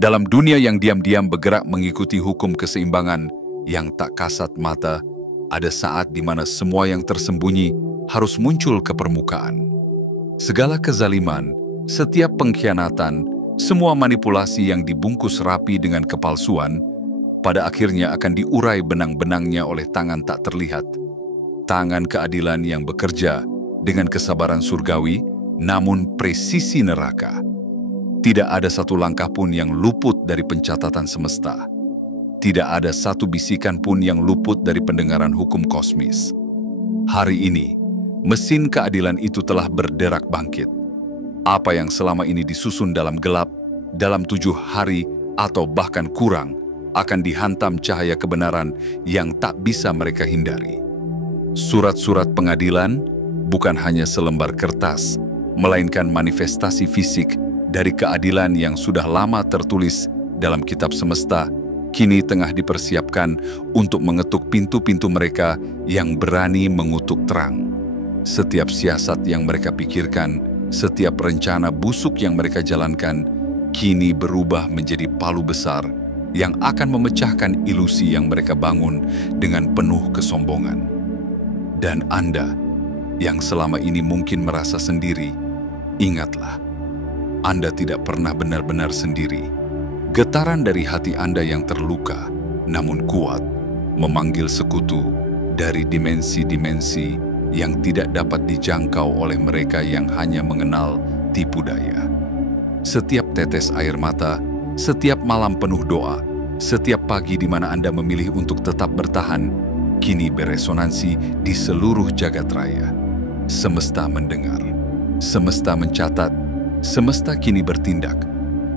Dalam dunia yang diam-diam bergerak mengikuti hukum keseimbangan yang tak kasat mata, ada saat di mana semua yang tersembunyi harus muncul ke permukaan. Segala kezaliman, setiap pengkhianatan, semua manipulasi yang dibungkus rapi dengan kepalsuan, pada akhirnya akan diurai benang-benangnya oleh tangan tak terlihat. Tangan keadilan yang bekerja dengan kesabaran surgawi, namun presisi neraka. Tidak ada satu langkah pun yang luput dari pencatatan semesta. Tidak ada satu bisikan pun yang luput dari pendengaran hukum kosmis. Hari ini, mesin keadilan itu telah berderak bangkit. Apa yang selama ini disusun dalam gelap, dalam 7 hari atau bahkan kurang, akan dihantam cahaya kebenaran yang tak bisa mereka hindari. Surat-surat pengadilan bukan hanya selembar kertas, melainkan manifestasi fisik dari keadilan yang sudah lama tertulis dalam kitab semesta, kini tengah dipersiapkan untuk mengetuk pintu-pintu mereka yang berani mengutuk terang. Setiap siasat yang mereka pikirkan, setiap rencana busuk yang mereka jalankan, kini berubah menjadi palu besar yang akan memecahkan ilusi yang mereka bangun dengan penuh kesombongan. Dan Anda, yang selama ini mungkin merasa sendiri, ingatlah, Anda tidak pernah benar-benar sendiri. Getaran dari hati Anda yang terluka, namun kuat, memanggil sekutu dari dimensi-dimensi yang tidak dapat dijangkau oleh mereka yang hanya mengenal tipu daya. Setiap tetes air mata, setiap malam penuh doa, setiap pagi di mana Anda memilih untuk tetap bertahan, kini beresonansi di seluruh jagat raya. Semesta mendengar, semesta mencatat, semesta kini bertindak.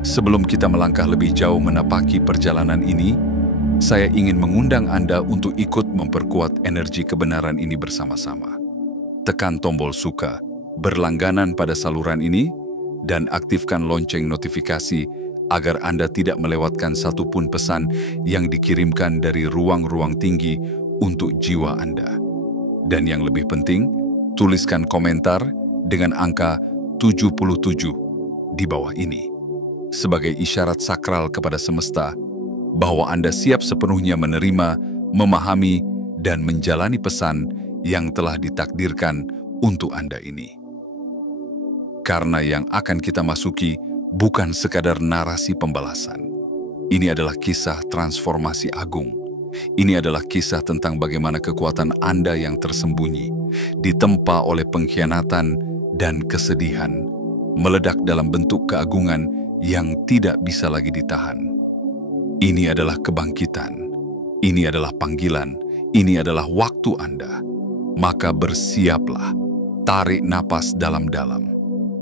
Sebelum kita melangkah lebih jauh menapaki perjalanan ini, saya ingin mengundang Anda untuk ikut memperkuat energi kebenaran ini bersama-sama. Tekan tombol suka, berlangganan pada saluran ini, dan aktifkan lonceng notifikasi agar Anda tidak melewatkan satupun pesan yang dikirimkan dari ruang-ruang tinggi untuk jiwa Anda. Dan yang lebih penting, tuliskan komentar dengan angka 77 di bawah ini, sebagai isyarat sakral kepada semesta bahwa Anda siap sepenuhnya menerima, memahami, dan menjalani pesan yang telah ditakdirkan untuk Anda ini. Karena yang akan kita masuki bukan sekadar narasi pembalasan. Ini adalah kisah transformasi agung. Ini adalah kisah tentang bagaimana kekuatan Anda yang tersembunyi, ditempa oleh pengkhianatan dan kesedihan, meledak dalam bentuk keagungan yang tidak bisa lagi ditahan. Ini adalah kebangkitan, ini adalah panggilan, ini adalah waktu Anda. Maka bersiaplah, tarik napas dalam-dalam.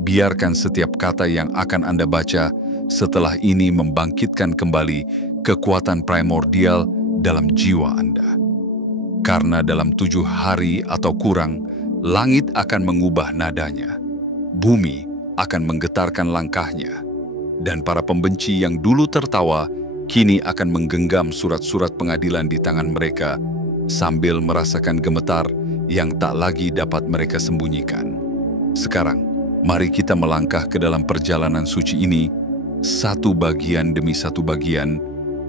Biarkan setiap kata yang akan Anda baca setelah ini membangkitkan kembali kekuatan primordial dalam jiwa Anda. Karena dalam 7 hari atau kurang, langit akan mengubah nadanya, bumi akan menggetarkan langkahnya, dan para pembenci yang dulu tertawa kini akan menggenggam surat-surat pengadilan di tangan mereka sambil merasakan gemetar yang tak lagi dapat mereka sembunyikan. Sekarang, mari kita melangkah ke dalam perjalanan suci ini, satu bagian demi satu bagian,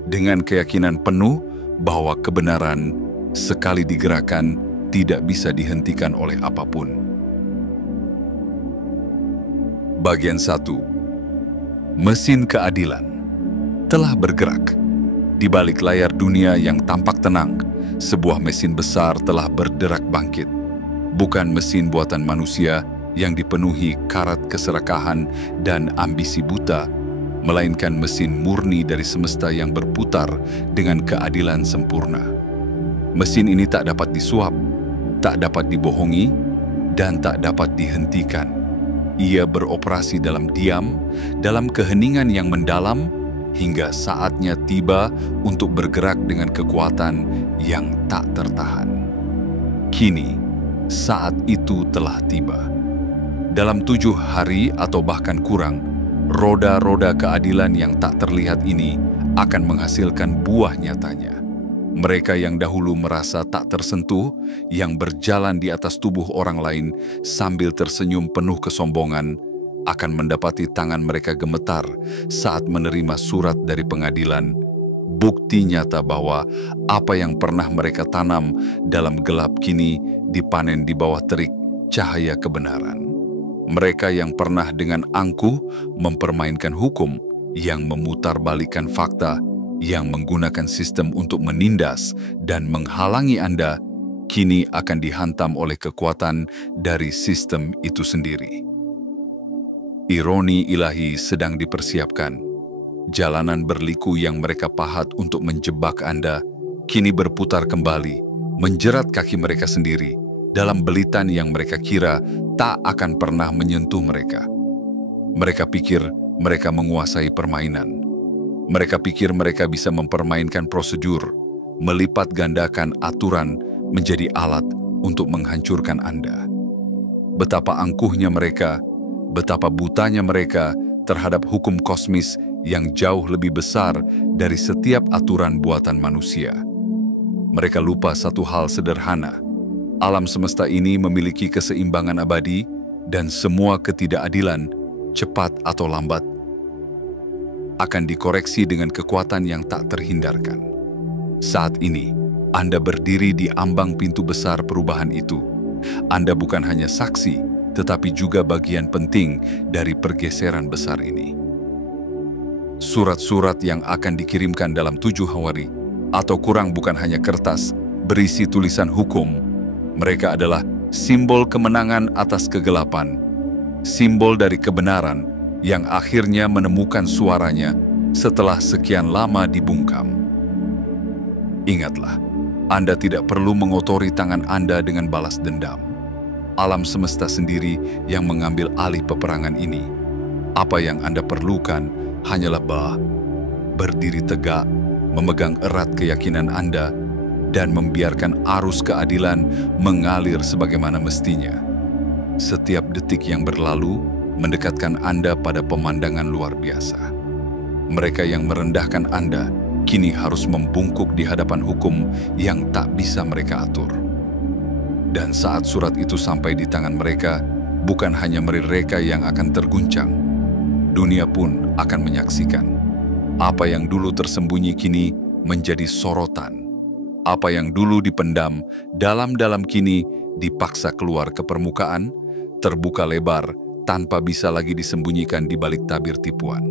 dengan keyakinan penuh bahwa kebenaran sekali digerakkan tidak bisa dihentikan oleh apapun. Bagian 1. Mesin keadilan telah bergerak. Di balik layar dunia yang tampak tenang, sebuah mesin besar telah berderak bangkit. Bukan mesin buatan manusia yang dipenuhi karat keserakahan dan ambisi buta, melainkan mesin murni dari semesta yang berputar dengan keadilan sempurna. Mesin ini tak dapat disuap, tak dapat dibohongi, dan tak dapat dihentikan. Ia beroperasi dalam diam, dalam keheningan yang mendalam, hingga saatnya tiba untuk bergerak dengan kekuatan yang tak tertahan. Kini, saat itu telah tiba. Dalam 7 hari atau bahkan kurang, roda-roda keadilan yang tak terlihat ini akan menghasilkan buah nyatanya. Mereka yang dahulu merasa tak tersentuh, yang berjalan di atas tubuh orang lain sambil tersenyum penuh kesombongan, akan mendapati tangan mereka gemetar saat menerima surat dari pengadilan, bukti nyata bahwa apa yang pernah mereka tanam dalam gelap kini dipanen di bawah terik cahaya kebenaran. Mereka yang pernah dengan angkuh mempermainkan hukum, yang memutarbalikkan fakta, yang menggunakan sistem untuk menindas dan menghalangi Anda, kini akan dihantam oleh kekuatan dari sistem itu sendiri. Ironi ilahi sedang dipersiapkan. Jalanan berliku yang mereka pahat untuk menjebak Anda, kini berputar kembali, menjerat kaki mereka sendiri dalam belitan yang mereka kira tak akan pernah menyentuh mereka. Mereka pikir mereka menguasai permainan. Mereka pikir mereka bisa mempermainkan prosedur, melipat gandakan aturan menjadi alat untuk menghancurkan Anda. Betapa angkuhnya mereka, betapa butanya mereka terhadap hukum kosmis yang jauh lebih besar dari setiap aturan buatan manusia. Mereka lupa satu hal sederhana. Alam semesta ini memiliki keseimbangan abadi dan semua ketidakadilan, cepat atau lambat, akan dikoreksi dengan kekuatan yang tak terhindarkan. Saat ini, Anda berdiri di ambang pintu besar perubahan itu. Anda bukan hanya saksi, tetapi juga bagian penting dari pergeseran besar ini. Surat-surat yang akan dikirimkan dalam 7 hari, atau kurang bukan hanya kertas, berisi tulisan hukum. Mereka adalah simbol kemenangan atas kegelapan, simbol dari kebenaran yang akhirnya menemukan suaranya setelah sekian lama dibungkam. Ingatlah, Anda tidak perlu mengotori tangan Anda dengan balas dendam. Alam semesta sendiri yang mengambil alih peperangan ini. Apa yang Anda perlukan hanyalah berdiri tegak, memegang erat keyakinan Anda, dan membiarkan arus keadilan mengalir sebagaimana mestinya. Setiap detik yang berlalu mendekatkan Anda pada pemandangan luar biasa. Mereka yang merendahkan Anda kini harus membungkuk di hadapan hukum yang tak bisa mereka atur. Dan saat surat itu sampai di tangan mereka, bukan hanya mereka yang akan terguncang, dunia pun akan menyaksikan. Apa yang dulu tersembunyi kini menjadi sorotan. Apa yang dulu dipendam dalam-dalam kini dipaksa keluar ke permukaan, terbuka lebar tanpa bisa lagi disembunyikan di balik tabir tipuan.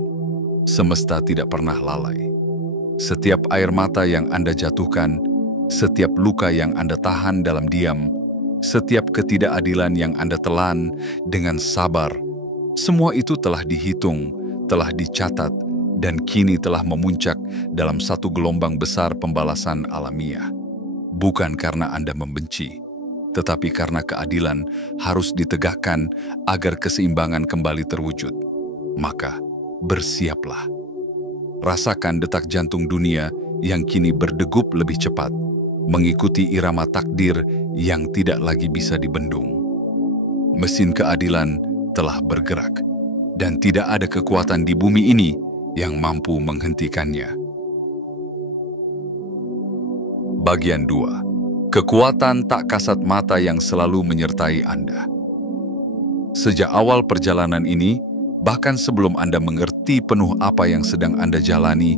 Semesta tidak pernah lalai. Setiap air mata yang Anda jatuhkan, setiap luka yang Anda tahan dalam diam, setiap ketidakadilan yang Anda telan dengan sabar, semua itu telah dihitung, telah dicatat, dan kini telah memuncak dalam satu gelombang besar pembalasan alamiah. Bukan karena Anda membenci, tetapi karena keadilan harus ditegakkan agar keseimbangan kembali terwujud. Maka, bersiaplah. Rasakan detak jantung dunia yang kini berdegup lebih cepat, mengikuti irama takdir yang tidak lagi bisa dibendung. Mesin keadilan telah bergerak, dan tidak ada kekuatan di bumi ini yang mampu menghentikannya. Bagian 2. Kekuatan tak kasat mata yang selalu menyertai Anda. Sejak awal perjalanan ini, bahkan sebelum Anda mengerti penuh apa yang sedang Anda jalani,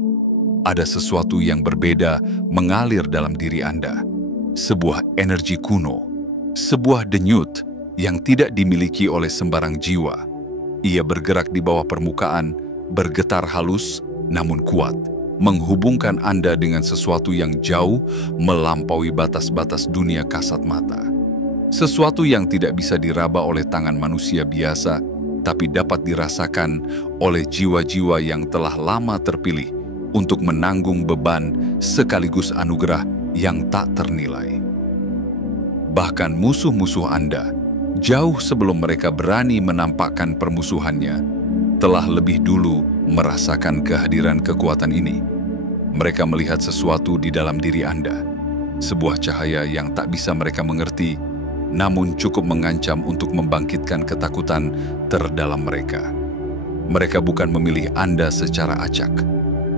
ada sesuatu yang berbeda mengalir dalam diri Anda. Sebuah energi kuno, sebuah denyut yang tidak dimiliki oleh sembarang jiwa. Ia bergerak di bawah permukaan, bergetar halus namun kuat, menghubungkan Anda dengan sesuatu yang jauh melampaui batas-batas dunia kasat mata. Sesuatu yang tidak bisa diraba oleh tangan manusia biasa, tapi dapat dirasakan oleh jiwa-jiwa yang telah lama terpilih untuk menanggung beban sekaligus anugerah yang tak ternilai. Bahkan musuh-musuh Anda, jauh sebelum mereka berani menampakkan permusuhannya, telah lebih dulu merasakan kehadiran kekuatan ini. Mereka melihat sesuatu di dalam diri Anda, sebuah cahaya yang tak bisa mereka mengerti, namun cukup mengancam untuk membangkitkan ketakutan terdalam mereka. Mereka bukan memilih Anda secara acak.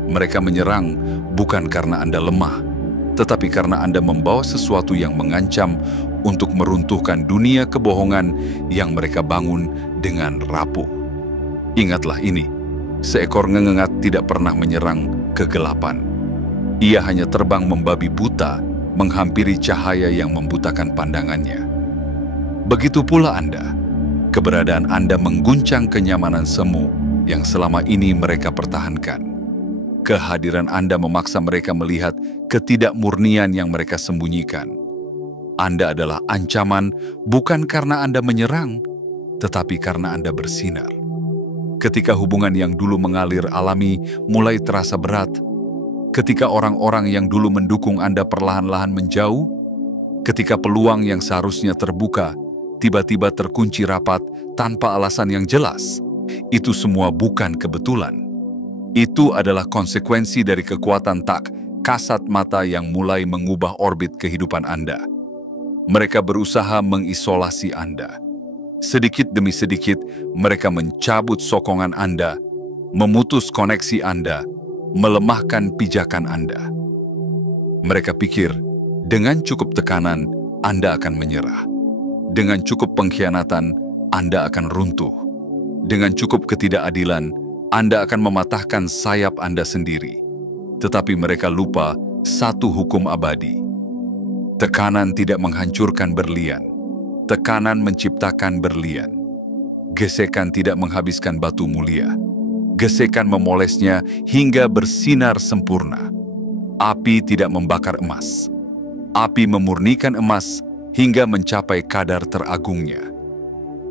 Mereka menyerang bukan karena Anda lemah, tetapi karena Anda membawa sesuatu yang mengancam untuk meruntuhkan dunia kebohongan yang mereka bangun dengan rapuh. Ingatlah ini, seekor ngengengat tidak pernah menyerang kegelapan. Ia hanya terbang membabi buta, menghampiri cahaya yang membutakan pandangannya. Begitu pula Anda. Keberadaan Anda mengguncang kenyamanan semu yang selama ini mereka pertahankan. Kehadiran Anda memaksa mereka melihat ketidakmurnian yang mereka sembunyikan. Anda adalah ancaman bukan karena Anda menyerang, tetapi karena Anda bersinar. Ketika hubungan yang dulu mengalir alami mulai terasa berat, ketika orang-orang yang dulu mendukung Anda perlahan-lahan menjauh, ketika peluang yang seharusnya terbuka tiba-tiba terkunci rapat tanpa alasan yang jelas, itu semua bukan kebetulan. Itu adalah konsekuensi dari kekuatan tak kasat mata yang mulai mengubah orbit kehidupan Anda. Mereka berusaha mengisolasi Anda. Sedikit demi sedikit, mereka mencabut sokongan Anda, memutus koneksi Anda, melemahkan pijakan Anda. Mereka pikir, dengan cukup tekanan, Anda akan menyerah. Dengan cukup pengkhianatan, Anda akan runtuh. Dengan cukup ketidakadilan, Anda akan mematahkan sayap Anda sendiri. Tetapi mereka lupa satu hukum abadi. Tekanan tidak menghancurkan berlian. Tekanan menciptakan berlian. Gesekan tidak menghabiskan batu mulia. Gesekan memolesnya hingga bersinar sempurna. Api tidak membakar emas. Api memurnikan emas hingga mencapai kadar teragungnya.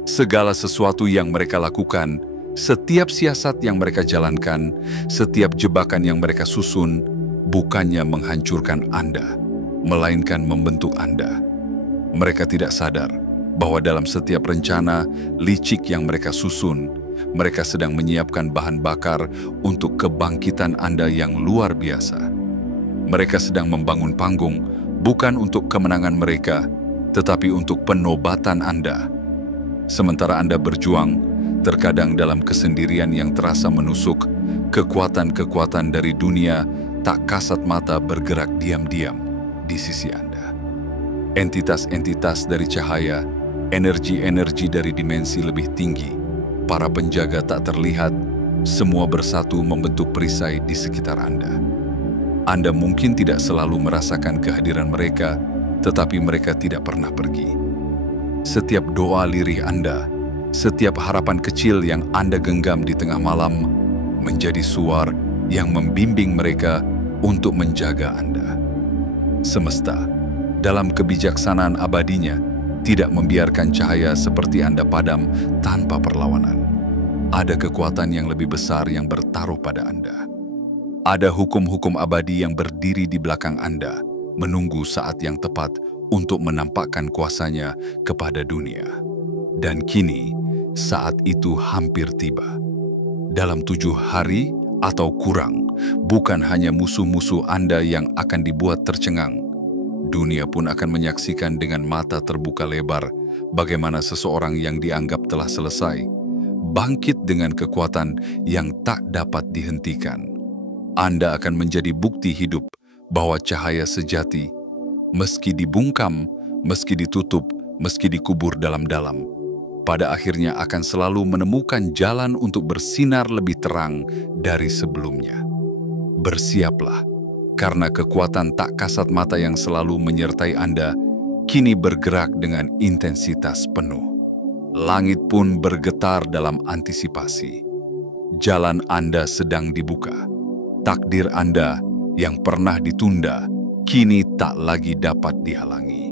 Segala sesuatu yang mereka lakukan, setiap siasat yang mereka jalankan, setiap jebakan yang mereka susun, bukannya menghancurkan Anda, melainkan membentuk Anda. Mereka tidak sadar bahwa dalam setiap rencana licik yang mereka susun, mereka sedang menyiapkan bahan bakar untuk kebangkitan Anda yang luar biasa. Mereka sedang membangun panggung bukan untuk kemenangan mereka, tetapi untuk penobatan Anda. Sementara Anda berjuang, terkadang dalam kesendirian yang terasa menusuk, kekuatan-kekuatan dari dunia tak kasat mata bergerak diam-diam di sisi Anda. Entitas-entitas dari cahaya, energi-energi dari dimensi lebih tinggi, para penjaga tak terlihat, semua bersatu membentuk perisai di sekitar Anda. Anda mungkin tidak selalu merasakan kehadiran mereka, tetapi mereka tidak pernah pergi. Setiap doa lirih Anda, setiap harapan kecil yang Anda genggam di tengah malam, menjadi suar yang membimbing mereka untuk menjaga Anda. Semesta, dalam kebijaksanaan abadinya, tidak membiarkan cahaya seperti Anda padam tanpa perlawanan. Ada kekuatan yang lebih besar yang bertaruh pada Anda. Ada hukum-hukum abadi yang berdiri di belakang Anda, menunggu saat yang tepat untuk menampakkan kuasanya kepada dunia. Dan kini, saat itu hampir tiba. Dalam 7 hari atau kurang, bukan hanya musuh-musuh Anda yang akan dibuat tercengang, dunia pun akan menyaksikan dengan mata terbuka lebar bagaimana seseorang yang dianggap telah selesai, bangkit dengan kekuatan yang tak dapat dihentikan. Anda akan menjadi bukti hidup bahwa cahaya sejati, meski dibungkam, meski ditutup, meski dikubur dalam-dalam, pada akhirnya akan selalu menemukan jalan untuk bersinar lebih terang dari sebelumnya. Bersiaplah, karena kekuatan tak kasat mata yang selalu menyertai Anda kini bergerak dengan intensitas penuh. Langit pun bergetar dalam antisipasi. Jalan Anda sedang dibuka. Takdir Anda yang pernah ditunda kini tak lagi dapat dihalangi.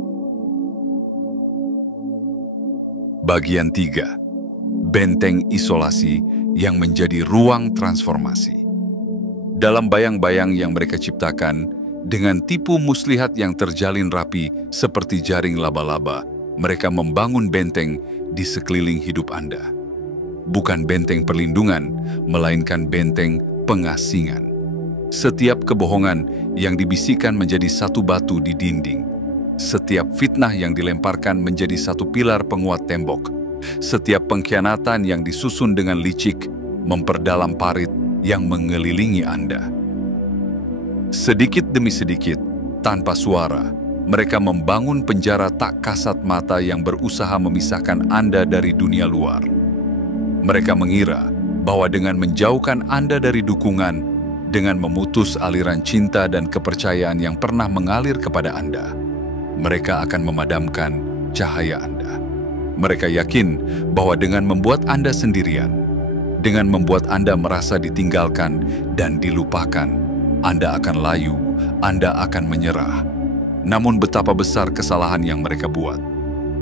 Bagian 3. Benteng isolasi yang menjadi ruang transformasi. Dalam bayang-bayang yang mereka ciptakan, dengan tipu muslihat yang terjalin rapi seperti jaring laba-laba, mereka membangun benteng di sekeliling hidup Anda. Bukan benteng perlindungan, melainkan benteng pengasingan. Setiap kebohongan yang dibisikkan menjadi satu batu di dinding. Setiap fitnah yang dilemparkan menjadi satu pilar penguat tembok. Setiap pengkhianatan yang disusun dengan licik memperdalam parit yang mengelilingi Anda. Sedikit demi sedikit, tanpa suara, mereka membangun penjara tak kasat mata yang berusaha memisahkan Anda dari dunia luar. Mereka mengira bahwa dengan menjauhkan Anda dari dukungan, dengan memutus aliran cinta dan kepercayaan yang pernah mengalir kepada Anda, mereka akan memadamkan cahaya Anda. Mereka yakin bahwa dengan membuat Anda sendirian, dengan membuat Anda merasa ditinggalkan dan dilupakan, Anda akan layu, Anda akan menyerah. Namun betapa besar kesalahan yang mereka buat.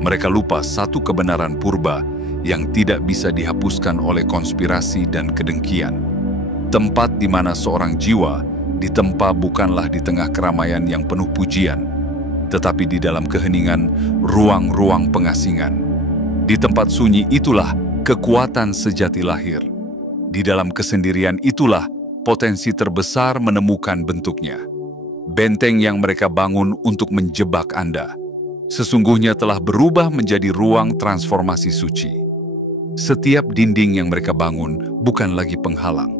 Mereka lupa satu kebenaran purba yang tidak bisa dihapuskan oleh konspirasi dan kedengkian. Tempat di mana seorang jiwa ditempa bukanlah di tengah keramaian yang penuh pujian, tetapi di dalam keheningan ruang-ruang pengasingan. Di tempat sunyi itulah kekuatan sejati lahir. Di dalam kesendirian itulah potensi terbesar menemukan bentuknya. Benteng yang mereka bangun untuk menjebak Anda sesungguhnya telah berubah menjadi ruang transformasi suci. Setiap dinding yang mereka bangun bukan lagi penghalang,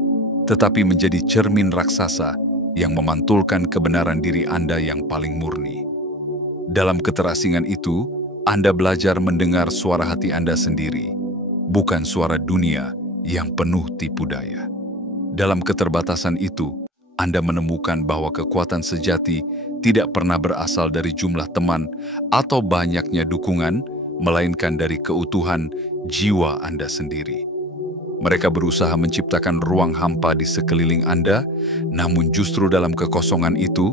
tetapi menjadi cermin raksasa yang memantulkan kebenaran diri Anda yang paling murni. Dalam keterasingan itu, Anda belajar mendengar suara hati Anda sendiri, bukan suara dunia yang penuh tipu daya. Dalam keterbatasan itu, Anda menemukan bahwa kekuatan sejati tidak pernah berasal dari jumlah teman atau banyaknya dukungan, melainkan dari keutuhan jiwa Anda sendiri. Mereka berusaha menciptakan ruang hampa di sekeliling Anda, namun justru dalam kekosongan itu,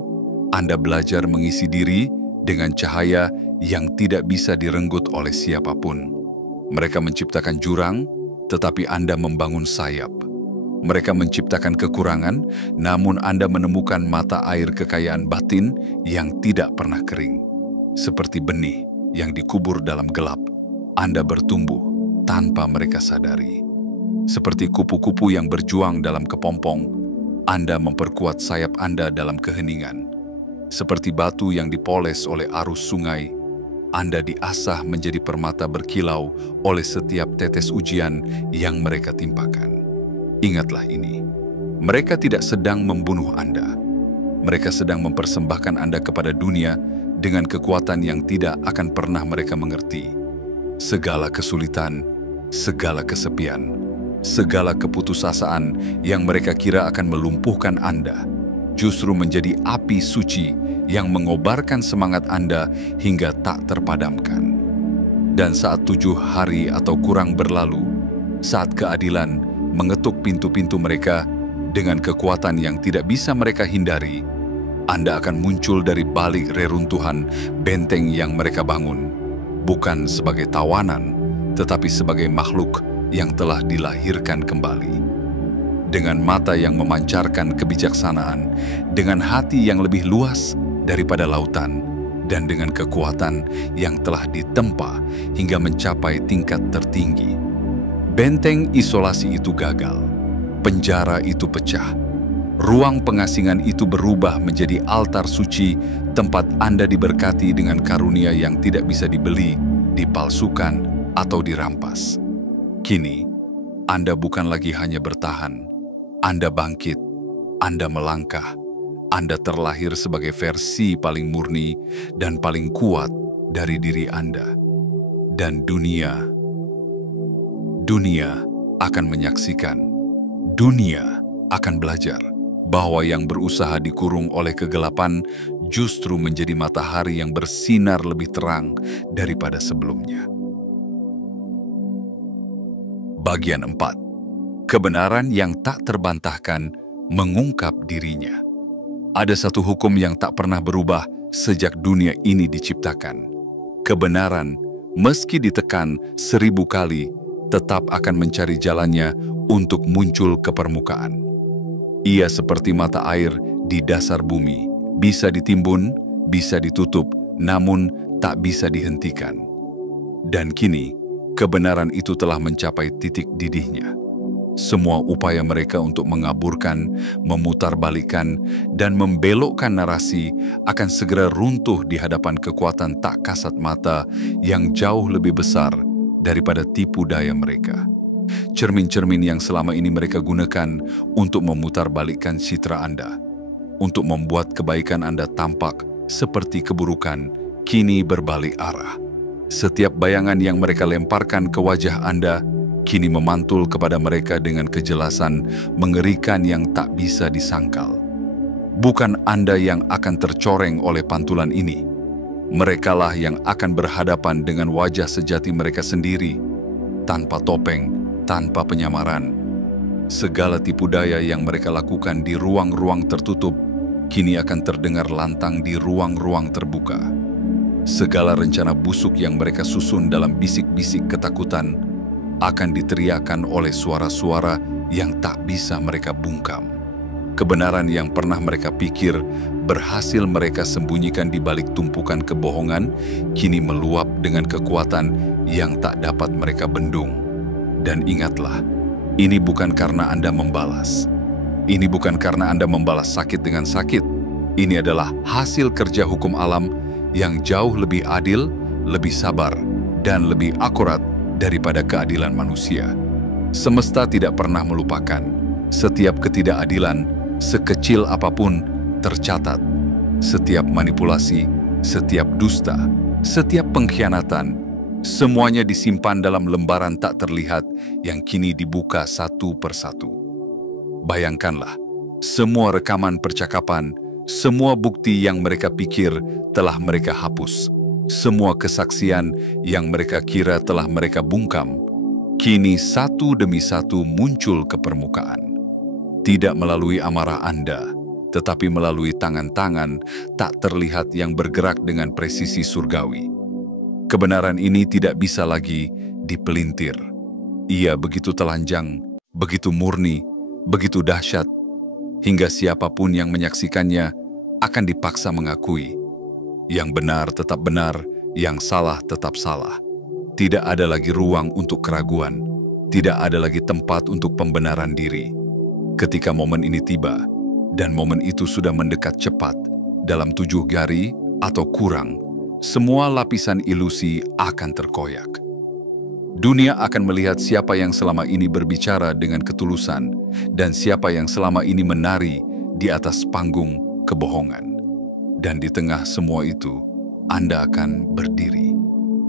Anda belajar mengisi diri dengan cahaya yang tidak bisa direnggut oleh siapapun. Mereka menciptakan jurang, tetapi Anda membangun sayap. Mereka menciptakan kekurangan, namun Anda menemukan mata air kekayaan batin yang tidak pernah kering. Seperti benih yang dikubur dalam gelap, Anda bertumbuh tanpa mereka sadari. Seperti kupu-kupu yang berjuang dalam kepompong, Anda memperkuat sayap Anda dalam keheningan. Seperti batu yang dipoles oleh arus sungai, Anda diasah menjadi permata berkilau oleh setiap tetes ujian yang mereka timpakan. Ingatlah ini, mereka tidak sedang membunuh Anda. Mereka sedang mempersembahkan Anda kepada dunia dengan kekuatan yang tidak akan pernah mereka mengerti. Segala kesulitan, segala kesepian, segala keputusasaan yang mereka kira akan melumpuhkan Anda, justru menjadi api suci yang mengobarkan semangat Anda hingga tak terpadamkan. Dan saat 7 hari atau kurang berlalu, saat keadilan mengetuk pintu-pintu mereka dengan kekuatan yang tidak bisa mereka hindari, Anda akan muncul dari balik reruntuhan benteng yang mereka bangun, bukan sebagai tawanan, tetapi sebagai makhluk yang telah dilahirkan kembali. Dengan mata yang memancarkan kebijaksanaan, dengan hati yang lebih luas daripada lautan, dan dengan kekuatan yang telah ditempa hingga mencapai tingkat tertinggi. Benteng isolasi itu gagal, penjara itu pecah, ruang pengasingan itu berubah menjadi altar suci, tempat Anda diberkati dengan karunia yang tidak bisa dibeli, dipalsukan, atau dirampas. Kini, Anda bukan lagi hanya bertahan, Anda bangkit, Anda melangkah, Anda terlahir sebagai versi paling murni dan paling kuat dari diri Anda. Dan dunia akan menyaksikan, dunia akan belajar bahwa yang berusaha dikurung oleh kegelapan justru menjadi matahari yang bersinar lebih terang daripada sebelumnya. Bagian 4. Kebenaran yang tak terbantahkan mengungkap dirinya. Ada satu hukum yang tak pernah berubah sejak dunia ini diciptakan. Kebenaran, meski ditekan 1000 kali, tetap akan mencari jalannya untuk muncul ke permukaan. Ia seperti mata air di dasar bumi, bisa ditimbun, bisa ditutup, namun tak bisa dihentikan. Dan kini, kebenaran itu telah mencapai titik didihnya. Semua upaya mereka untuk mengaburkan, memutarbalikkan, dan membelokkan narasi akan segera runtuh di hadapan kekuatan tak kasat mata yang jauh lebih besar daripada tipu daya mereka. Cermin-cermin yang selama ini mereka gunakan untuk memutarbalikkan citra Anda, untuk membuat kebaikan Anda tampak seperti keburukan, kini berbalik arah. Setiap bayangan yang mereka lemparkan ke wajah Anda kini memantul kepada mereka dengan kejelasan mengerikan yang tak bisa disangkal. Bukan Anda yang akan tercoreng oleh pantulan ini. Merekalah yang akan berhadapan dengan wajah sejati mereka sendiri, tanpa topeng, tanpa penyamaran. Segala tipu daya yang mereka lakukan di ruang-ruang tertutup, kini akan terdengar lantang di ruang-ruang terbuka. Segala rencana busuk yang mereka susun dalam bisik-bisik ketakutan akan diteriakan oleh suara-suara yang tak bisa mereka bungkam. Kebenaran yang pernah mereka pikir berhasil mereka sembunyikan di balik tumpukan kebohongan, kini meluap dengan kekuatan yang tak dapat mereka bendung. Dan ingatlah, ini bukan karena Anda membalas. Ini bukan karena Anda membalas sakit dengan sakit. Ini adalah hasil kerja hukum alam yang jauh lebih adil, lebih sabar, dan lebih akurat daripada keadilan manusia. Semesta tidak pernah melupakan. Setiap ketidakadilan, sekecil apapun, tercatat. Setiap manipulasi, setiap dusta, setiap pengkhianatan, semuanya disimpan dalam lembaran tak terlihat yang kini dibuka satu persatu. Bayangkanlah, semua rekaman percakapan, semua bukti yang mereka pikir telah mereka hapus, semua kesaksian yang mereka kira telah mereka bungkam, kini satu demi satu muncul ke permukaan. Tidak melalui amarah Anda, tetapi melalui tangan-tangan tak terlihat yang bergerak dengan presisi surgawi. Kebenaran ini tidak bisa lagi dipelintir. Ia begitu telanjang, begitu murni, begitu dahsyat, hingga siapapun yang menyaksikannya akan dipaksa mengakui. Yang benar tetap benar, yang salah tetap salah. Tidak ada lagi ruang untuk keraguan, tidak ada lagi tempat untuk pembenaran diri. Ketika momen ini tiba, dan momen itu sudah mendekat cepat, dalam 7 hari atau kurang, semua lapisan ilusi akan terkoyak. Dunia akan melihat siapa yang selama ini berbicara dengan ketulusan dan siapa yang selama ini menari di atas panggung kebohongan. Dan di tengah semua itu, Anda akan berdiri.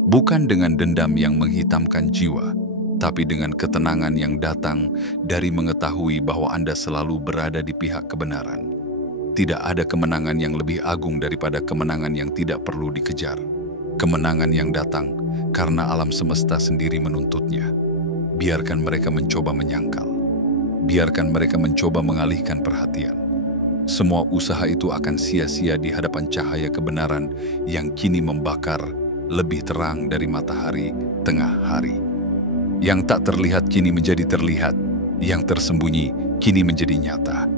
Bukan dengan dendam yang menghitamkan jiwa, tapi dengan ketenangan yang datang dari mengetahui bahwa Anda selalu berada di pihak kebenaran. Tidak ada kemenangan yang lebih agung daripada kemenangan yang tidak perlu dikejar. Kemenangan yang datang karena alam semesta sendiri menuntutnya. Biarkan mereka mencoba menyangkal. Biarkan mereka mencoba mengalihkan perhatian. Semua usaha itu akan sia-sia di hadapan cahaya kebenaran yang kini membakar lebih terang dari matahari tengah hari. Yang tak terlihat kini menjadi terlihat, yang tersembunyi kini menjadi nyata.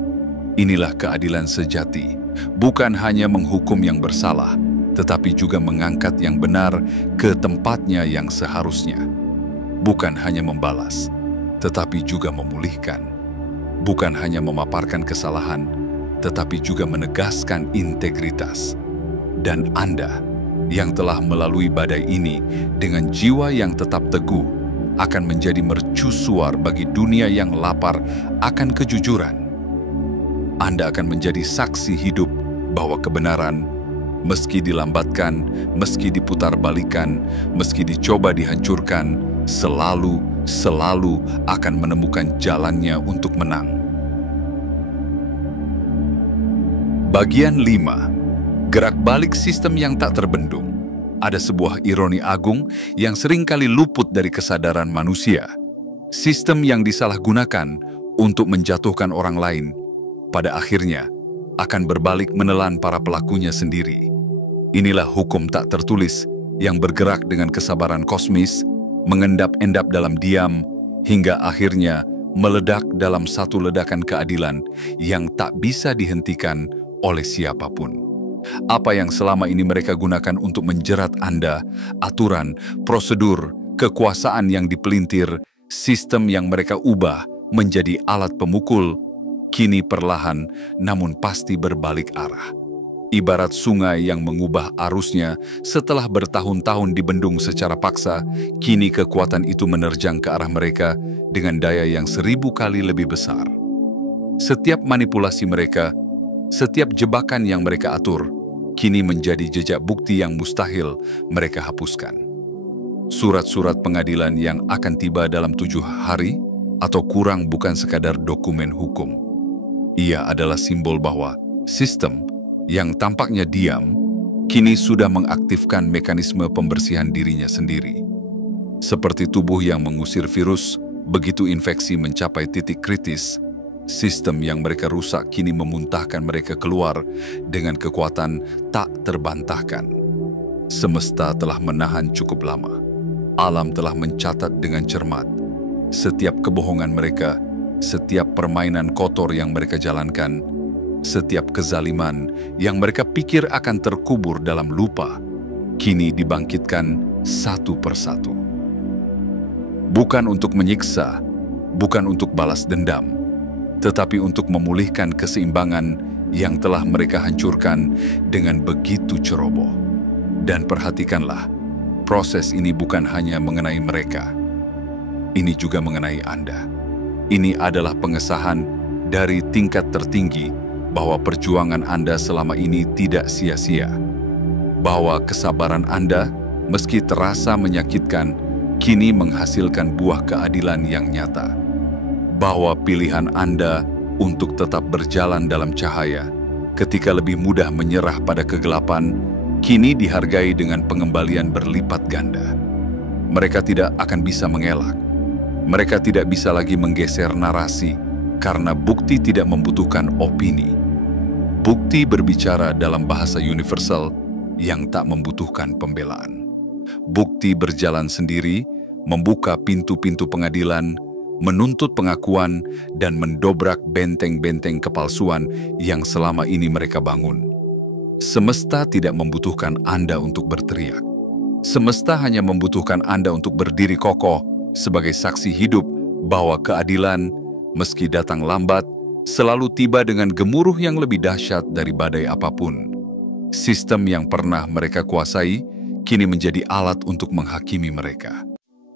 Inilah keadilan sejati, bukan hanya menghukum yang bersalah, tetapi juga mengangkat yang benar ke tempatnya yang seharusnya. Bukan hanya membalas, tetapi juga memulihkan. Bukan hanya memaparkan kesalahan, tetapi juga menegaskan integritas. Dan Anda yang telah melalui badai ini dengan jiwa yang tetap teguh, akan menjadi mercusuar bagi dunia yang lapar akan kejujuran. Anda akan menjadi saksi hidup bahwa kebenaran, meski dilambatkan, meski diputarbalikkan, meski dicoba dihancurkan, selalu akan menemukan jalannya untuk menang. Bagian 5. Gerak balik sistem yang tak terbendung. Ada sebuah ironi agung yang seringkali luput dari kesadaran manusia. Sistem yang disalahgunakan untuk menjatuhkan orang lain, pada akhirnya akan berbalik menelan para pelakunya sendiri. Inilah hukum tak tertulis yang bergerak dengan kesabaran kosmis, mengendap-endap dalam diam, hingga akhirnya meledak dalam satu ledakan keadilan yang tak bisa dihentikan oleh siapapun. Apa yang selama ini mereka gunakan untuk menjerat Anda, aturan, prosedur, kekuasaan yang dipelintir, sistem yang mereka ubah menjadi alat pemukul, kini perlahan namun pasti berbalik arah. Ibarat sungai yang mengubah arusnya setelah bertahun-tahun dibendung secara paksa, kini kekuatan itu menerjang ke arah mereka dengan daya yang 1000 kali lebih besar. Setiap manipulasi mereka, setiap jebakan yang mereka atur, kini menjadi jejak bukti yang mustahil mereka hapuskan. Surat-surat pengadilan yang akan tiba dalam 7 hari atau kurang bukan sekadar dokumen hukum. Ia adalah simbol bahwa sistem yang tampaknya diam, kini sudah mengaktifkan mekanisme pembersihan dirinya sendiri. Seperti tubuh yang mengusir virus, begitu infeksi mencapai titik kritis, sistem yang mereka rusak kini memuntahkan mereka keluar dengan kekuatan tak terbantahkan. Semesta telah menahan cukup lama. Alam telah mencatat dengan cermat setiap kebohongan mereka, setiap permainan kotor yang mereka jalankan, setiap kezaliman yang mereka pikir akan terkubur dalam lupa, kini dibangkitkan satu persatu. Bukan untuk menyiksa, bukan untuk balas dendam, tetapi untuk memulihkan keseimbangan yang telah mereka hancurkan dengan begitu ceroboh. Dan perhatikanlah, proses ini bukan hanya mengenai mereka. Ini juga mengenai Anda. Ini adalah pengesahan dari tingkat tertinggi bahwa perjuangan Anda selama ini tidak sia-sia. Bahwa kesabaran Anda, meski terasa menyakitkan, kini menghasilkan buah keadilan yang nyata. Bahwa pilihan Anda untuk tetap berjalan dalam cahaya, ketika lebih mudah menyerah pada kegelapan, kini dihargai dengan pengembalian berlipat ganda. Mereka tidak akan bisa mengelak. Mereka tidak bisa lagi menggeser narasi, karena bukti tidak membutuhkan opini. Bukti berbicara dalam bahasa universal yang tak membutuhkan pembelaan. Bukti berjalan sendiri, membuka pintu-pintu pengadilan, menuntut pengakuan, dan mendobrak benteng-benteng kepalsuan yang selama ini mereka bangun. Semesta tidak membutuhkan Anda untuk berteriak. Semesta hanya membutuhkan Anda untuk berdiri kokoh sebagai saksi hidup bahwa keadilan, meski datang lambat, selalu tiba dengan gemuruh yang lebih dahsyat dari badai apapun. Sistem yang pernah mereka kuasai kini menjadi alat untuk menghakimi mereka.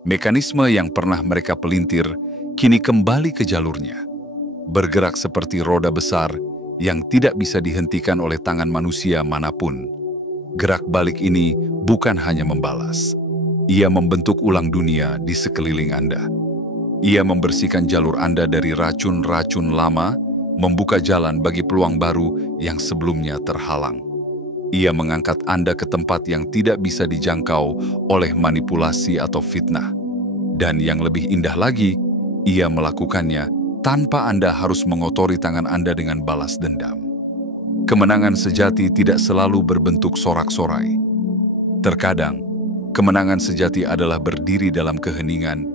Mekanisme yang pernah mereka pelintir kini kembali ke jalurnya, bergerak seperti roda besar yang tidak bisa dihentikan oleh tangan manusia manapun. Gerak balik ini bukan hanya membalas. Ia membentuk ulang dunia di sekeliling Anda. Ia membersihkan jalur Anda dari racun-racun lama, membuka jalan bagi peluang baru yang sebelumnya terhalang. Ia mengangkat Anda ke tempat yang tidak bisa dijangkau oleh manipulasi atau fitnah. Dan yang lebih indah lagi, ia melakukannya tanpa Anda harus mengotori tangan Anda dengan balas dendam. Kemenangan sejati tidak selalu berbentuk sorak-sorai. Terkadang, kemenangan sejati adalah berdiri dalam keheningan,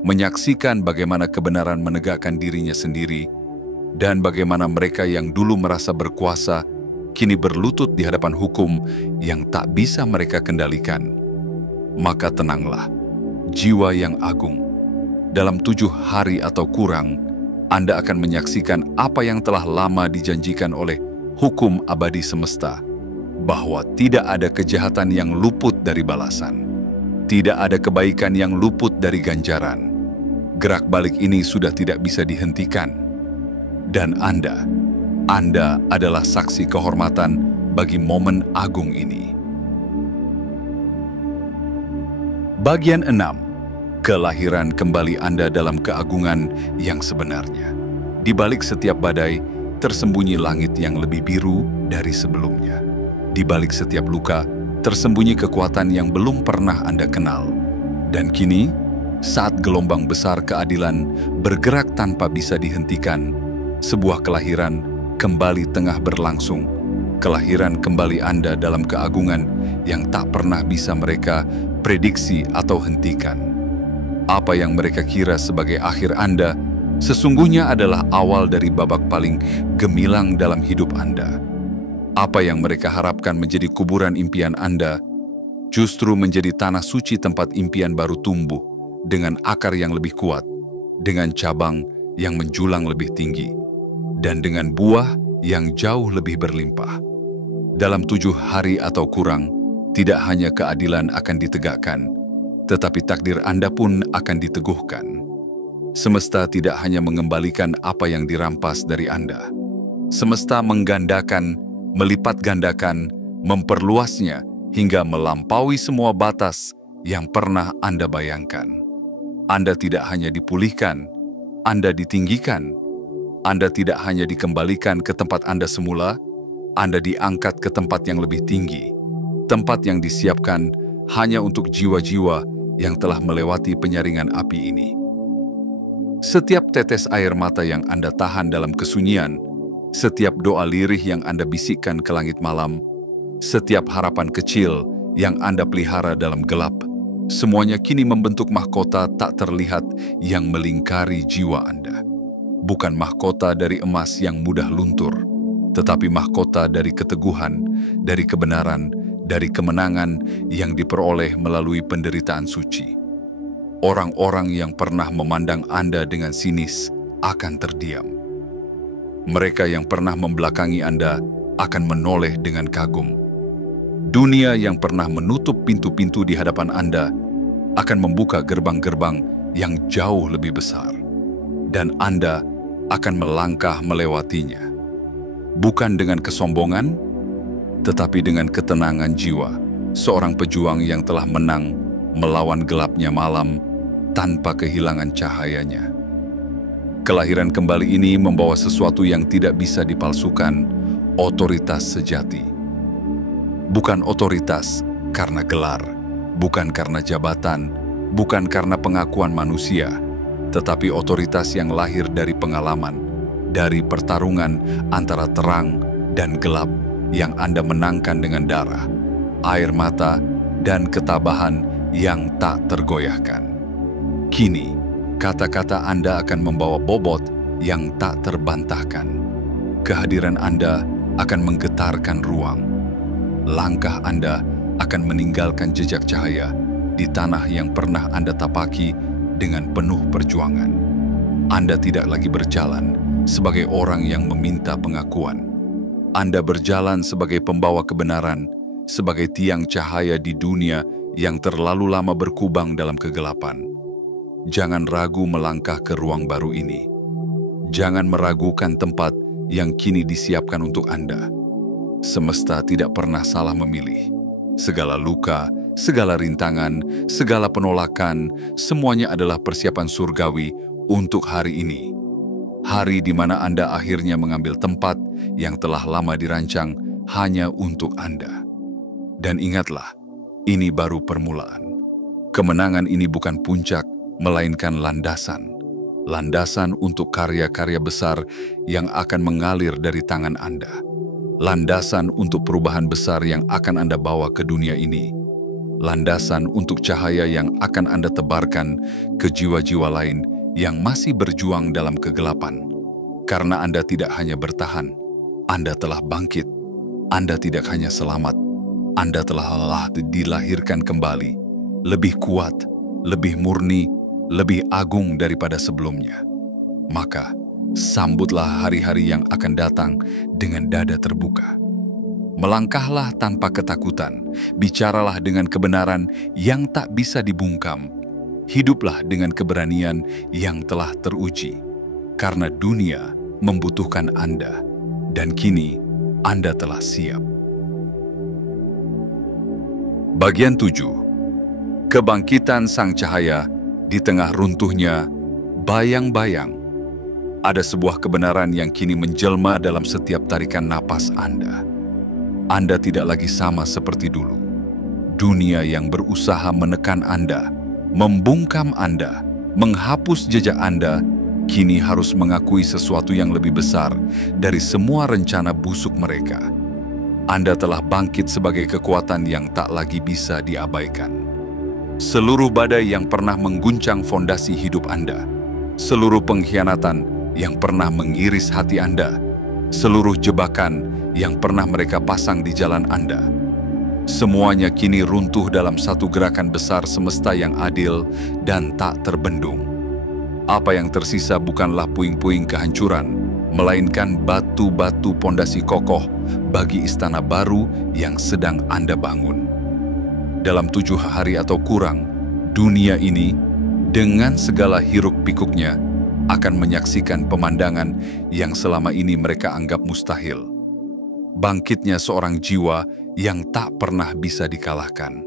menyaksikan bagaimana kebenaran menegakkan dirinya sendiri, dan bagaimana mereka yang dulu merasa berkuasa, kini berlutut di hadapan hukum yang tak bisa mereka kendalikan. Maka tenanglah, jiwa yang agung. Dalam 7 hari atau kurang, Anda akan menyaksikan apa yang telah lama dijanjikan oleh hukum abadi semesta, bahwa tidak ada kejahatan yang luput dari balasan. Tidak ada kebaikan yang luput dari ganjaran. Gerak balik ini sudah tidak bisa dihentikan. Dan Anda adalah saksi kehormatan bagi momen agung ini. Bagian 6. Kelahiran kembali Anda dalam keagungan yang sebenarnya. Di balik setiap badai, tersembunyi langit yang lebih biru dari sebelumnya. Di balik setiap luka, tersembunyi kekuatan yang belum pernah Anda kenal. Dan kini, saat gelombang besar keadilan bergerak tanpa bisa dihentikan, sebuah kelahiran kembali tengah berlangsung. Kelahiran kembali Anda dalam keagungan yang tak pernah bisa mereka prediksi atau hentikan. Apa yang mereka kira sebagai akhir Anda, sesungguhnya adalah awal dari babak paling gemilang dalam hidup Anda. Apa yang mereka harapkan menjadi kuburan impian Anda, justru menjadi tanah suci tempat impian baru tumbuh, dengan akar yang lebih kuat, dengan cabang yang menjulang lebih tinggi, dan dengan buah yang jauh lebih berlimpah. Dalam 7 hari atau kurang, tidak hanya keadilan akan ditegakkan, tetapi takdir Anda pun akan diteguhkan. Semesta tidak hanya mengembalikan apa yang dirampas dari Anda. Semesta menggandakan, melipat gandakan, memperluasnya hingga melampaui semua batas yang pernah Anda bayangkan. Anda tidak hanya dipulihkan, Anda ditinggikan. Anda tidak hanya dikembalikan ke tempat Anda semula, Anda diangkat ke tempat yang lebih tinggi, tempat yang disiapkan hanya untuk jiwa-jiwa yang telah melewati penyaringan api ini. Setiap tetes air mata yang Anda tahan dalam kesunyian, setiap doa lirih yang Anda bisikkan ke langit malam, setiap harapan kecil yang Anda pelihara dalam gelap, semuanya kini membentuk mahkota tak terlihat yang melingkari jiwa Anda. Bukan mahkota dari emas yang mudah luntur, tetapi mahkota dari keteguhan, dari kebenaran, dari kemenangan yang diperoleh melalui penderitaan suci. Orang-orang yang pernah memandang Anda dengan sinis akan terdiam. Mereka yang pernah membelakangi Anda akan menoleh dengan kagum. Dunia yang pernah menutup pintu-pintu di hadapan Anda akan membuka gerbang-gerbang yang jauh lebih besar. Dan Anda akan melangkah melewatinya. Bukan dengan kesombongan, tetapi dengan ketenangan jiwa, seorang pejuang yang telah menang melawan gelapnya malam tanpa kehilangan cahayanya. Kelahiran kembali ini membawa sesuatu yang tidak bisa dipalsukan, otoritas sejati. Bukan otoritas karena gelar, bukan karena jabatan, bukan karena pengakuan manusia, tetapi otoritas yang lahir dari pengalaman, dari pertarungan antara terang dan gelap yang Anda menangkan dengan darah, air mata, dan ketabahan yang tak tergoyahkan. Kini, kata-kata Anda akan membawa bobot yang tak terbantahkan. Kehadiran Anda akan menggetarkan ruang. Langkah Anda akan meninggalkan jejak cahaya di tanah yang pernah Anda tapaki dengan penuh perjuangan. Anda tidak lagi berjalan sebagai orang yang meminta pengakuan. Anda berjalan sebagai pembawa kebenaran, sebagai tiang cahaya di dunia yang terlalu lama berkubang dalam kegelapan. Jangan ragu melangkah ke ruang baru ini. Jangan meragukan tempat yang kini disiapkan untuk Anda. Semesta tidak pernah salah memilih. Segala luka, segala rintangan, segala penolakan, semuanya adalah persiapan surgawi untuk hari ini. Hari di mana Anda akhirnya mengambil tempat yang telah lama dirancang hanya untuk Anda. Dan ingatlah, ini baru permulaan. Kemenangan ini bukan puncak, melainkan landasan. Landasan untuk karya-karya besar yang akan mengalir dari tangan Anda. Landasan untuk perubahan besar yang akan Anda bawa ke dunia ini. Landasan untuk cahaya yang akan Anda tebarkan ke jiwa-jiwa lain yang masih berjuang dalam kegelapan. Karena Anda tidak hanya bertahan, Anda telah bangkit. Anda tidak hanya selamat, Anda telah dilahirkan kembali, lebih kuat, lebih murni, lebih agung daripada sebelumnya. Maka, sambutlah hari-hari yang akan datang dengan dada terbuka. Melangkahlah tanpa ketakutan, bicaralah dengan kebenaran yang tak bisa dibungkam. Hiduplah dengan keberanian yang telah teruji, karena dunia membutuhkan Anda, dan kini Anda telah siap. Bagian 7. Kebangkitan Sang Cahaya di tengah runtuhnya bayang-bayang. Ada sebuah kebenaran yang kini menjelma dalam setiap tarikan napas Anda. Anda tidak lagi sama seperti dulu. Dunia yang berusaha menekan Anda, membungkam Anda, menghapus jejak Anda, kini harus mengakui sesuatu yang lebih besar dari semua rencana busuk mereka. Anda telah bangkit sebagai kekuatan yang tak lagi bisa diabaikan. Seluruh badai yang pernah mengguncang fondasi hidup Anda, seluruh pengkhianatan yang pernah mengiris hati Anda, seluruh jebakan yang pernah mereka pasang di jalan Anda, semuanya kini runtuh dalam satu gerakan besar semesta yang adil dan tak terbendung. Apa yang tersisa bukanlah puing-puing kehancuran, melainkan batu-batu pondasi kokoh bagi istana baru yang sedang Anda bangun. Dalam 7 hari atau kurang, dunia ini dengan segala hiruk-pikuknya akan menyaksikan pemandangan yang selama ini mereka anggap mustahil. Bangkitnya seorang jiwa yang tak pernah bisa dikalahkan.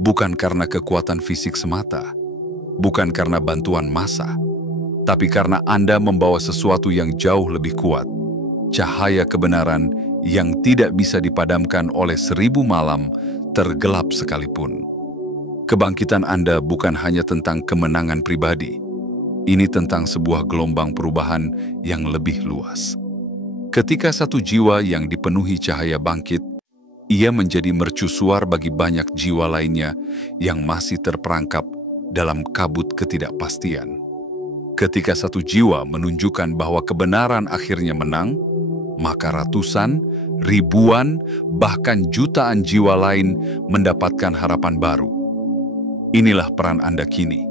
bukan karena kekuatan fisik semata, bukan karena bantuan massa, tapi karena Anda membawa sesuatu yang jauh lebih kuat, cahaya kebenaran yang tidak bisa dipadamkan oleh 1000 malam tergelap sekalipun. Kebangkitan Anda bukan hanya tentang kemenangan pribadi, ini tentang sebuah gelombang perubahan yang lebih luas. Ketika satu jiwa yang dipenuhi cahaya bangkit, ia menjadi mercusuar bagi banyak jiwa lainnya yang masih terperangkap dalam kabut ketidakpastian. Ketika satu jiwa menunjukkan bahwa kebenaran akhirnya menang, maka ratusan, ribuan, bahkan jutaan jiwa lain mendapatkan harapan baru. Inilah peran Anda kini.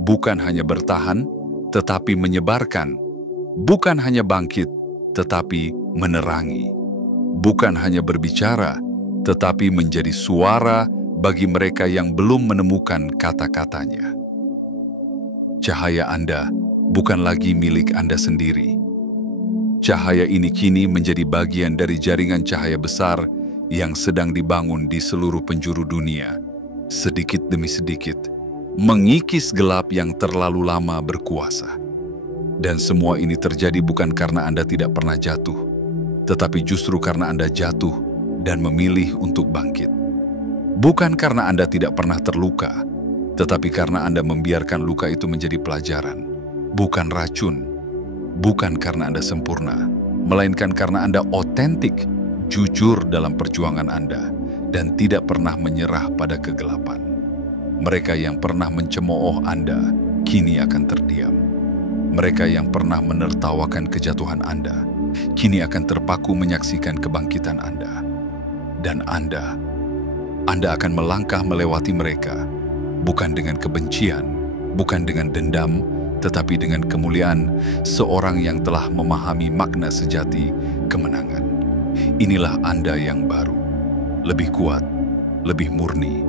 Bukan hanya bertahan, tetapi menyebarkan. Bukan hanya bangkit, tetapi menerangi. Bukan hanya berbicara, tetapi menjadi suara bagi mereka yang belum menemukan kata-katanya. Cahaya Anda bukan lagi milik Anda sendiri. Cahaya ini kini menjadi bagian dari jaringan cahaya besar yang sedang dibangun di seluruh penjuru dunia, sedikit demi sedikit, mengikis gelap yang terlalu lama berkuasa. Dan semua ini terjadi bukan karena Anda tidak pernah jatuh, tetapi justru karena Anda jatuh dan memilih untuk bangkit. Bukan karena Anda tidak pernah terluka, tetapi karena Anda membiarkan luka itu menjadi pelajaran, bukan racun. Bukan karena Anda sempurna, melainkan karena Anda otentik, jujur dalam perjuangan Anda, dan tidak pernah menyerah pada kegelapan. Mereka yang pernah mencemooh Anda, kini akan terdiam. Mereka yang pernah menertawakan kejatuhan Anda, kini akan terpaku menyaksikan kebangkitan Anda. Dan Anda akan melangkah melewati mereka, bukan dengan kebencian, bukan dengan dendam, tetapi dengan kemuliaan seorang yang telah memahami makna sejati kemenangan. Inilah Anda yang baru, lebih kuat, lebih murni,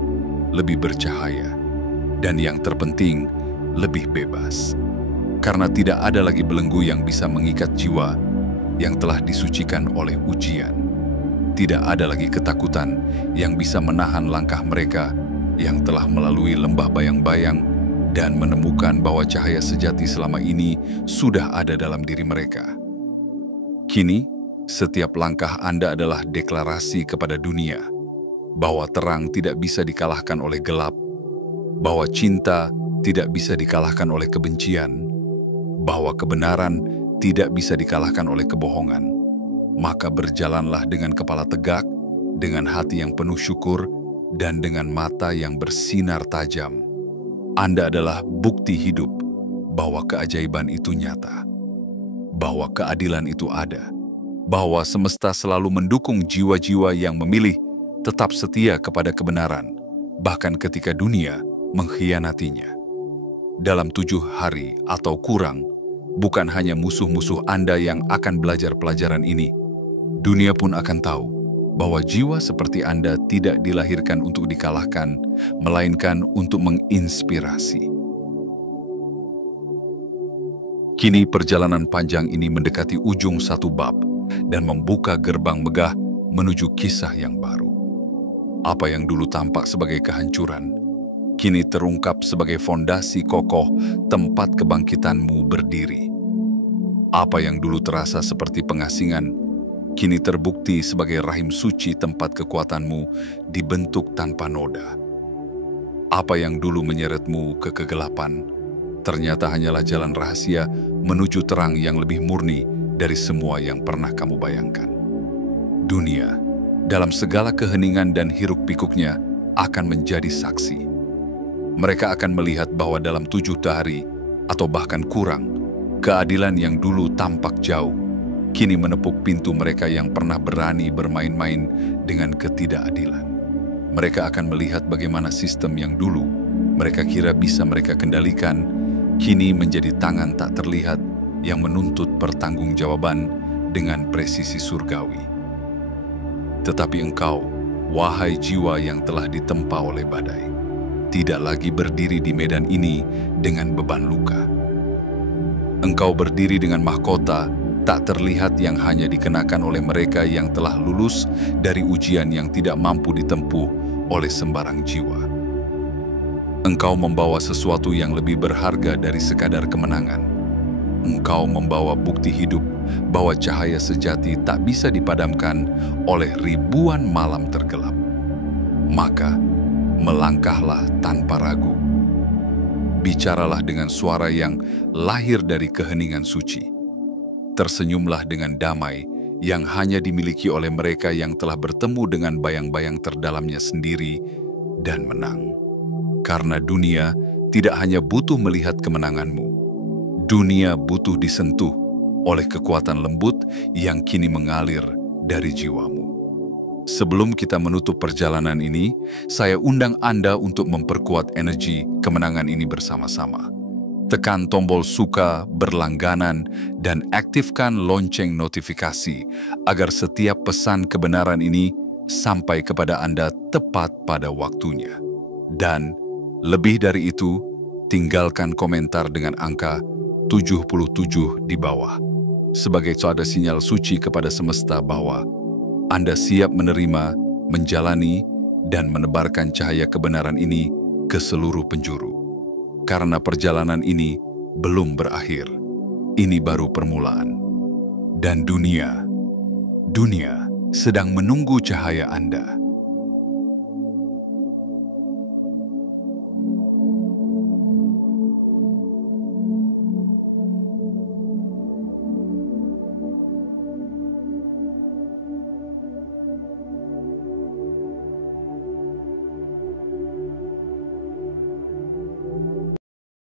lebih bercahaya, dan yang terpenting, lebih bebas. Karena tidak ada lagi belenggu yang bisa mengikat jiwa yang telah disucikan oleh ujian. Tidak ada lagi ketakutan yang bisa menahan langkah mereka yang telah melalui lembah bayang-bayang dan menemukan bahwa cahaya sejati selama ini sudah ada dalam diri mereka. Kini, setiap langkah Anda adalah deklarasi kepada dunia bahwa terang tidak bisa dikalahkan oleh gelap, bahwa cinta tidak bisa dikalahkan oleh kebencian, bahwa kebenaran tidak bisa dikalahkan oleh kebohongan. Maka berjalanlah dengan kepala tegak, dengan hati yang penuh syukur, dan dengan mata yang bersinar tajam. Anda adalah bukti hidup bahwa keajaiban itu nyata, bahwa keadilan itu ada, bahwa semesta selalu mendukung jiwa-jiwa yang memilih tetap setia kepada kebenaran, bahkan ketika dunia mengkhianatinya. Dalam 7 hari atau kurang, bukan hanya musuh-musuh Anda yang akan belajar pelajaran ini, dunia pun akan tahu bahwa jiwa seperti Anda tidak dilahirkan untuk dikalahkan, melainkan untuk menginspirasi. Kini perjalanan panjang ini mendekati ujung satu bab dan membuka gerbang megah menuju kisah yang baru. Apa yang dulu tampak sebagai kehancuran, kini terungkap sebagai fondasi kokoh tempat kebangkitanmu berdiri. Apa yang dulu terasa seperti pengasingan, kini terbukti sebagai rahim suci tempat kekuatanmu dibentuk tanpa noda. Apa yang dulu menyeretmu ke kegelapan, ternyata hanyalah jalan rahasia menuju terang yang lebih murni dari semua yang pernah kamu bayangkan. Dunia, dalam segala keheningan dan hiruk-pikuknya, akan menjadi saksi. Mereka akan melihat bahwa dalam 7 hari, atau bahkan kurang, keadilan yang dulu tampak jauh, kini menepuk pintu mereka yang pernah berani bermain-main dengan ketidakadilan. Mereka akan melihat bagaimana sistem yang dulu mereka kira bisa mereka kendalikan, kini menjadi tangan tak terlihat yang menuntut pertanggungjawaban dengan presisi surgawi. Tetapi engkau, wahai jiwa yang telah ditempa oleh badai, tidak lagi berdiri di medan ini dengan beban luka. Engkau berdiri dengan mahkota tak terlihat yang hanya dikenakan oleh mereka yang telah lulus dari ujian yang tidak mampu ditempuh oleh sembarang jiwa. Engkau membawa sesuatu yang lebih berharga dari sekadar kemenangan. Engkau membawa bukti hidup bahwa cahaya sejati tak bisa dipadamkan oleh ribuan malam tergelap. Maka, melangkahlah tanpa ragu. Bicaralah dengan suara yang lahir dari keheningan suci. Tersenyumlah dengan damai yang hanya dimiliki oleh mereka yang telah bertemu dengan bayang-bayang terdalamnya sendiri dan menang. Karena dunia tidak hanya butuh melihat kemenanganmu, dunia butuh disentuh oleh kekuatan lembut yang kini mengalir dari jiwamu. Sebelum kita menutup perjalanan ini, saya undang Anda untuk memperkuat energi kemenangan ini bersama-sama. Tekan tombol suka, berlangganan, dan aktifkan lonceng notifikasi agar setiap pesan kebenaran ini sampai kepada Anda tepat pada waktunya. Dan lebih dari itu, tinggalkan komentar dengan angka 77 di bawah sebagai tanda sinyal suci kepada semesta bahwa Anda siap menerima, menjalani, dan menebarkan cahaya kebenaran ini ke seluruh penjuru. Karena perjalanan ini belum berakhir, ini baru permulaan. Dan dunia sedang menunggu cahaya Anda.